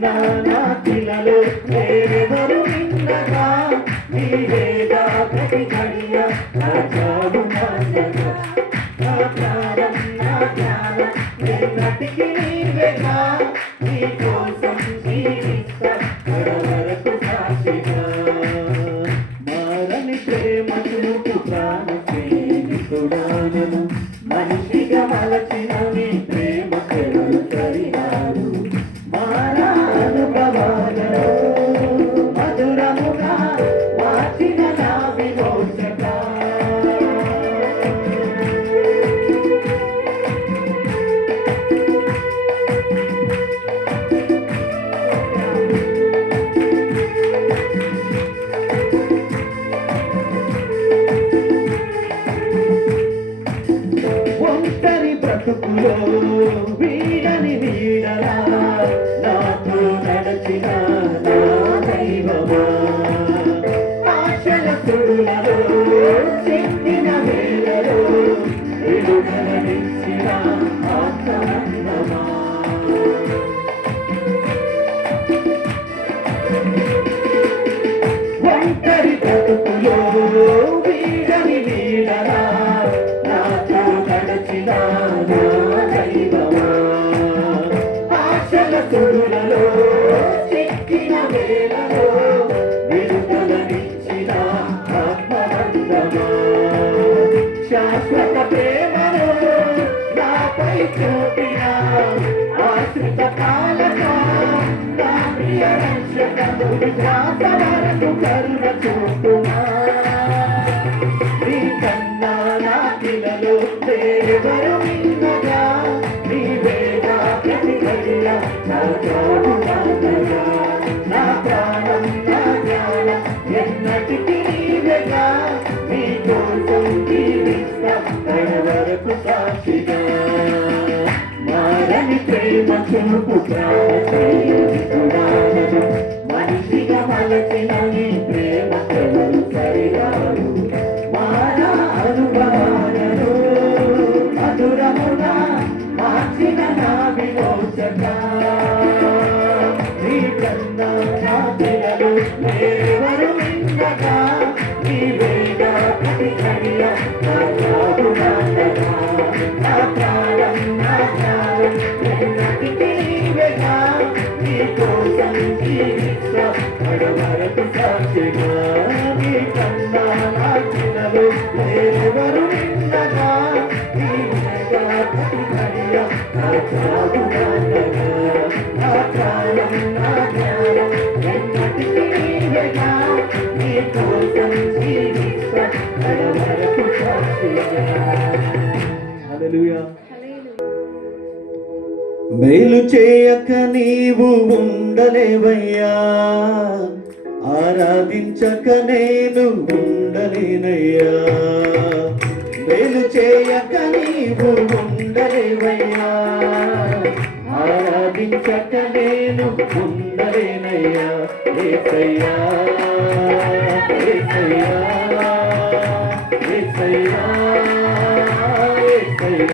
నాటిలలో వేరెవరు నిన్నగా నీవేగా ప్రతి గడియ నా చాలు నాశగా నా ప్రాణం నా జ్ఞానం ఎన్నటికి నీవేగా నీ కోసం జీవిస్తా కడవరకు సాక్షిగా మారని ప్రేమ చూపు ప్రాణ ప్రేమికుడానను మనిషిగా మలచిన నీ ప్రేమ ఎవరు సరిరారు మారా అనుభవాలను మధురముగా మార్చిన నా విమోచక ఒంటరి బ్రతుకులో వీడని వీడలా నాతో నడచిన నా దైవమా ఆశల తుడులలో చెందిన వేళలో విడుదలనిచ్చిన ఆత్మనందమా ఒంటరి బ్రతుకులో వీడని వీడలా నాతో నడచిన నా దైవమా ఆశల తుడులలో చిక్కిన వేళలో విడుదలనిచ్చిన ఆత్మనందమా శాశ్వత ప్రేమను నాపై చూపిన ఆశ్రిత పాలక నా ప్రియ రక్షకుడు శ్వాస వరకు కరుణ చూపుమా నీ కన్నా నాటిలలో వేరెవరు నిన్నగా నీవేగా ప్రతి గడియ నా తోడు నాన్నగా నా ప్రాణం నా జ్ఞానం ఎన్నటికి నీవేగా నీ కోసం జీవిస్తా కడవరకు సాక్షిగా మారని ప్రేమ చూపు ప్రాణ ప్రేమికుడానను మనిషిగా మలచిన నీ ప్రేమ ఎవరు సరిరారు మారా అనుభవాలను మధురముగా మార్చిన నా విమోచక నీ కన్నా నా పిల్లలు వేరెవరు నిన్నగా నీవేగా ప్రతి గడియ నా చాలు నాటగా నా ప్రాణం నా జ్ఞానం ఎన్నటికీ నీవేగా నీ కోసం జీవిస్తా కడవరకు సాక్షిగా నీ కన్నా నా పిల్లలు వేరెవరు నిన్నగా నీవేగా ప్రతి గడియ నా చాలు నాటగా నా ప్రాణం నా జ్ఞానం ఎన్నటికీ నీవేగా నీ కోసం జీవిస్తా కడవరకు సాక్షిగా హల్లెలూయా మేలు చేయక నీవు ఉండలేవయ్యా ఆరాధించక నేను ఉండలేనయ్యా మేలు చేయక నీవు ఉండలేవయ్యా ఆరాధించక నేను ఉండలేనయ్యా యేసయ్యా యేసయ్యా యేసయ్యా యేసయ్యా